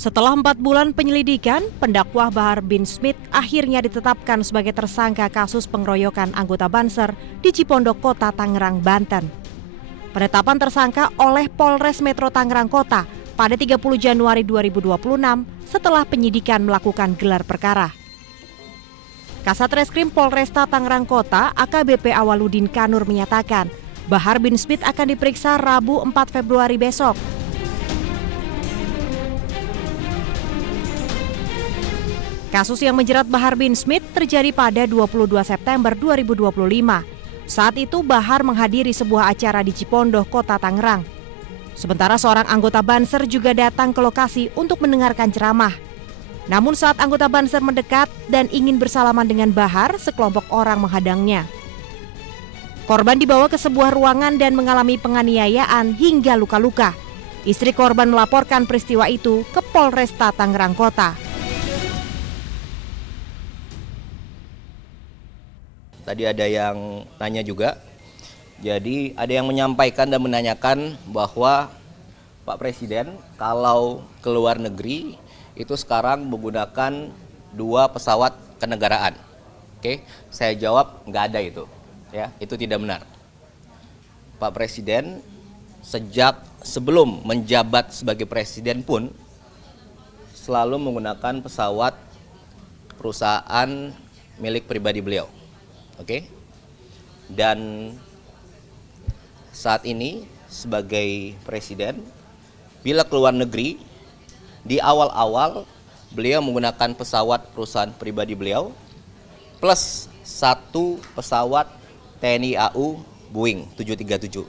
Setelah 4 bulan penyelidikan, pendakwah Bahar bin Smith akhirnya ditetapkan sebagai tersangka kasus pengeroyokan anggota Banser di Cipondoh Kota, Tangerang, Banten. Penetapan tersangka oleh Polres Metro Tangerang Kota pada 30 Januari 2026 setelah penyidikan melakukan gelar perkara. Kasat Reskrim Polresta Tangerang Kota AKBP Awaludin Kanur menyatakan Bahar bin Smith akan diperiksa Rabu 4 Februari besok. Kasus yang menjerat Bahar bin Smith terjadi pada 22 September 2025. Saat itu Bahar menghadiri sebuah acara di Cipondoh, Kota Tangerang. Sementara seorang anggota Banser juga datang ke lokasi untuk mendengarkan ceramah. Namun saat anggota Banser mendekat dan ingin bersalaman dengan Bahar, sekelompok orang menghadangnya. Korban dibawa ke sebuah ruangan dan mengalami penganiayaan hingga luka-luka. Istri korban melaporkan peristiwa itu ke Polresta Tangerang Kota. Tadi ada yang tanya juga, jadi ada yang menyampaikan dan menanyakan bahwa Pak Presiden kalau ke luar negeri itu sekarang menggunakan 2 pesawat kenegaraan. Oke, saya jawab nggak ada itu, ya, itu tidak benar. Pak Presiden sejak sebelum menjabat sebagai Presiden pun selalu menggunakan pesawat perusahaan milik pribadi beliau. Oke, dan saat ini sebagai presiden, bila keluar negeri, di awal-awal beliau menggunakan pesawat perusahaan pribadi beliau, plus 1 pesawat TNI AU Boeing 737.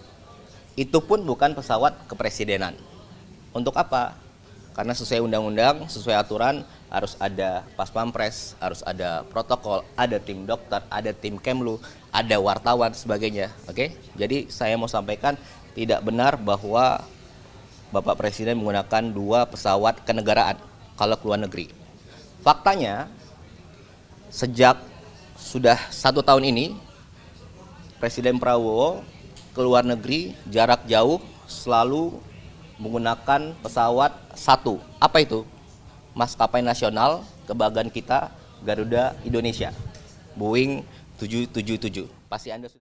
Itu pun bukan pesawat kepresidenan. Untuk apa? Karena sesuai undang-undang, sesuai aturan, harus ada pas pampres, harus ada protokol, ada tim dokter, ada tim Kemlu, ada wartawan, sebagainya. Oke? Jadi saya mau sampaikan tidak benar bahwa Bapak Presiden menggunakan 2 pesawat kenegaraan kalau keluar negeri. Faktanya, sejak sudah 1 tahun ini, Presiden Prabowo keluar negeri jarak jauh selalu menggunakan pesawat 1. Apa itu? Maskapai nasional kebanggaan kita, Garuda Indonesia, Boeing 777. Pasti Anda sudah.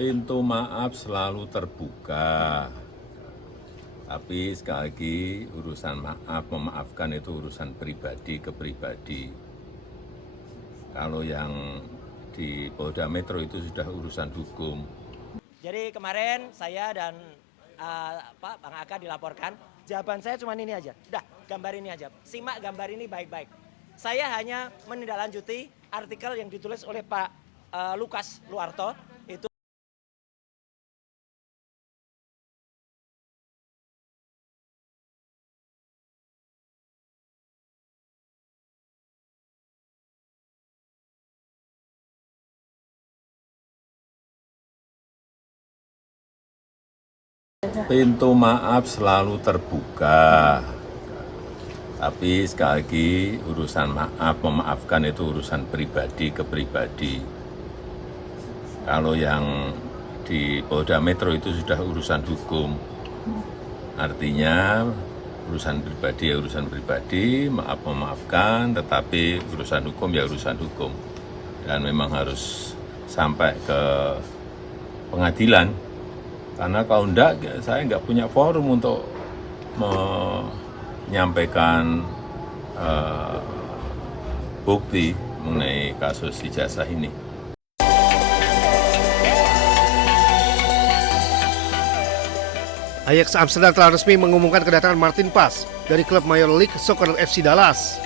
Pintu maaf selalu terbuka, tapi sekali lagi urusan maaf, memaafkan itu urusan pribadi ke pribadi. Kalau yang di Polda Metro itu sudah urusan hukum. Jadi kemarin saya dan Bang Aka dilaporkan, jawaban saya cuma ini aja. Udah, gambar ini aja. Simak gambar ini baik-baik. Saya hanya menindaklanjuti artikel yang ditulis oleh Pak Lukas Luarto. Itu Pintu maaf selalu terbuka, tapi sekali lagi urusan maaf, memaafkan itu urusan pribadi ke pribadi. Kalau yang di Polda Metro itu sudah urusan hukum, artinya urusan pribadi ya urusan pribadi, maaf memaafkan, tetapi urusan hukum ya urusan hukum. Dan memang harus sampai ke pengadilan, karena kalau enggak, saya enggak punya forum untuk menyampaikan bukti mengenai kasus ijazah ini. Ajax Amsterdam telah resmi mengumumkan kedatangan Martin Paz dari klub Major League Soccer FC Dallas.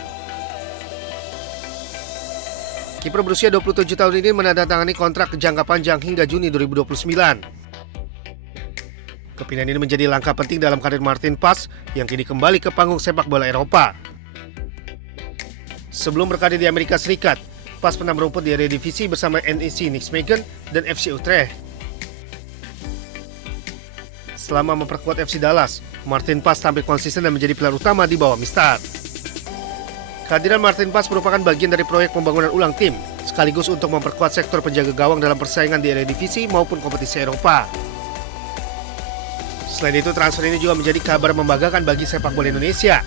Kiper berusia 27 tahun ini menandatangani kontrak jangka panjang hingga Juni 2029. Kepindahan ini menjadi langkah penting dalam karir Martin Paz yang kini kembali ke panggung sepak bola Eropa. Sebelum berkarir di Amerika Serikat, Paz pernah merumput di Eredivisie bersama NEC Nijmegen dan FC Utrecht. Selama memperkuat FC Dallas, Martin Paz tampil konsisten dan menjadi pilar utama di bawah Mistar. Kehadiran Martin Paz merupakan bagian dari proyek pembangunan ulang tim, sekaligus untuk memperkuat sektor penjaga gawang dalam persaingan di Eredivisie maupun kompetisi Eropa. Selain itu, transfer ini juga menjadi kabar membanggakan bagi sepak bola Indonesia.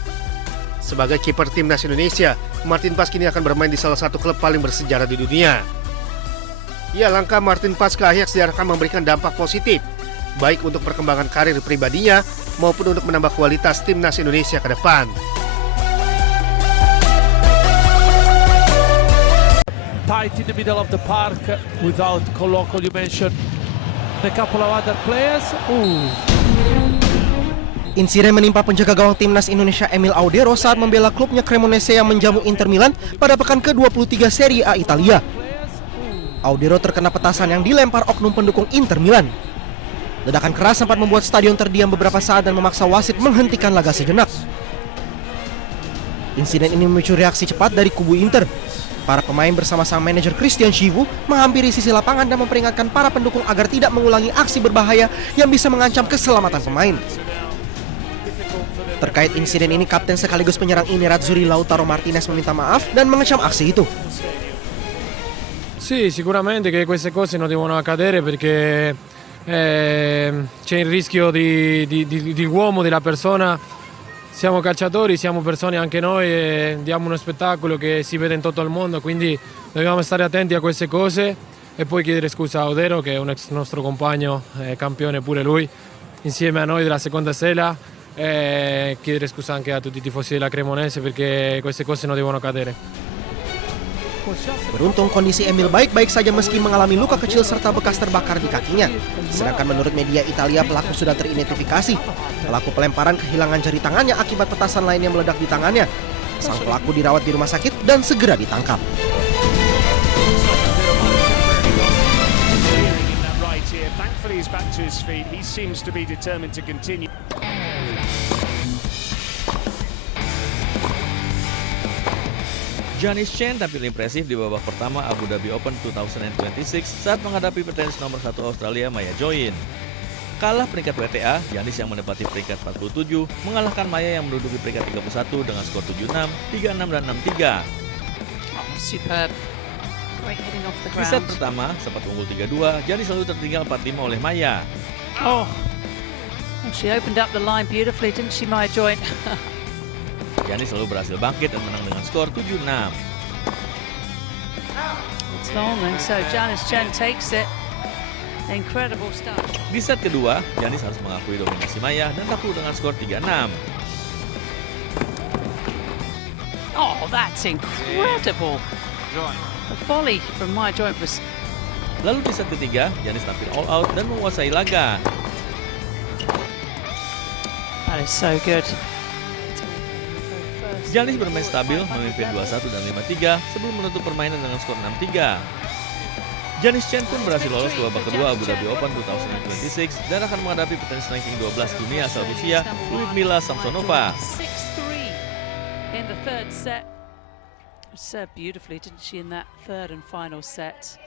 Sebagai kiper timnas Indonesia, Martin Paz kini akan bermain di salah satu klub paling bersejarah di dunia. Ya, langkah Martin Paz ke Ajax diharapkan memberikan dampak positif, baik untuk perkembangan karir pribadinya maupun untuk menambah kualitas timnas Indonesia ke depan. Tight in the middle of the park without Koloko, you mentioned a couple of other players. Insiden menimpa penjaga gawang timnas Indonesia Emil Audero saat membela klubnya Cremonese yang menjamu Inter Milan pada pekan ke-23 Serie A Italia. Audero terkena petasan yang dilempar oknum pendukung Inter Milan. Ledakan keras sempat membuat stadion terdiam beberapa saat dan memaksa wasit menghentikan laga sejenak. Insiden ini memicu reaksi cepat dari kubu Inter. Para pemain bersama sang manajer Christian Chivu menghampiri sisi lapangan dan memperingatkan para pendukung agar tidak mengulangi aksi berbahaya yang bisa mengancam keselamatan pemain. Terkait insiden ini, kapten sekaligus penyerang Nerazzurri Lautaro Martinez meminta maaf dan mengecam aksi itu. Sì, sicuramente che queste cose non devono accadere perché c'è il rischio di uomo, della persona. Siamo calciatori, siamo persone anche noi e diamo uno spettacolo che si vede in tutto il mondo, quindi dobbiamo stare attenti a queste cose e poi chiedere scusa a Audero, che è un ex nostro compagno, campione pure lui, insieme a noi della seconda sella, e chiedere scusa anche a tutti i tifosi della Cremonese perché queste cose non devono accadere. Beruntung kondisi Emil baik-baik saja meski mengalami luka kecil serta bekas terbakar di kakinya. Sedangkan menurut media Italia, pelaku sudah teridentifikasi. Pelaku pelemparan kehilangan jari tangannya akibat petasan lain yang meledak di tangannya. Sang pelaku dirawat di rumah sakit dan segera ditangkap. Giannis Chen tampil impresif di babak pertama Abu Dhabi Open 2026 saat menghadapi petenis nomor 1 Australia Maya Join. Kalah peringkat WTA, Giannis yang menempati peringkat 47 mengalahkan Maya yang menduduki peringkat 31 dengan skor 7-6, 3-6 dan 6-3. Superb. Great hitting off the Di set ground. pertama, sempat unggul 3-2, Giannis lalu tertinggal 4-5 oleh Maya. Oh, she opened up the line beautifully, didn't she, Maya Joint? Giannis lalu berhasil bangkit dan menang dengan skor 7-6. It's long, and so Giannis Chen takes it. Incredible start. Di set kedua, Giannis harus mengakui dominasi Maya dan takluk dengan skor 3-6. Oh, that's incredible. The volley from Maya Joint was... Lalu di set ketiga, Giannis tampil all out dan menguasai laga. That is so good. Giannis bermain stabil, memimpin 2-1 dan 5-3 sebelum menutup permainan dengan skor 6-3. Giannis Chen pun berhasil lolos ke babak kedua Abu Dhabi Open 2026 dan akan menghadapi petenis ranking 12 dunia asal Rusia, Lyudmila Samsonova. 6-3 in the third set. Served beautifully, didn't she, in that third and final set?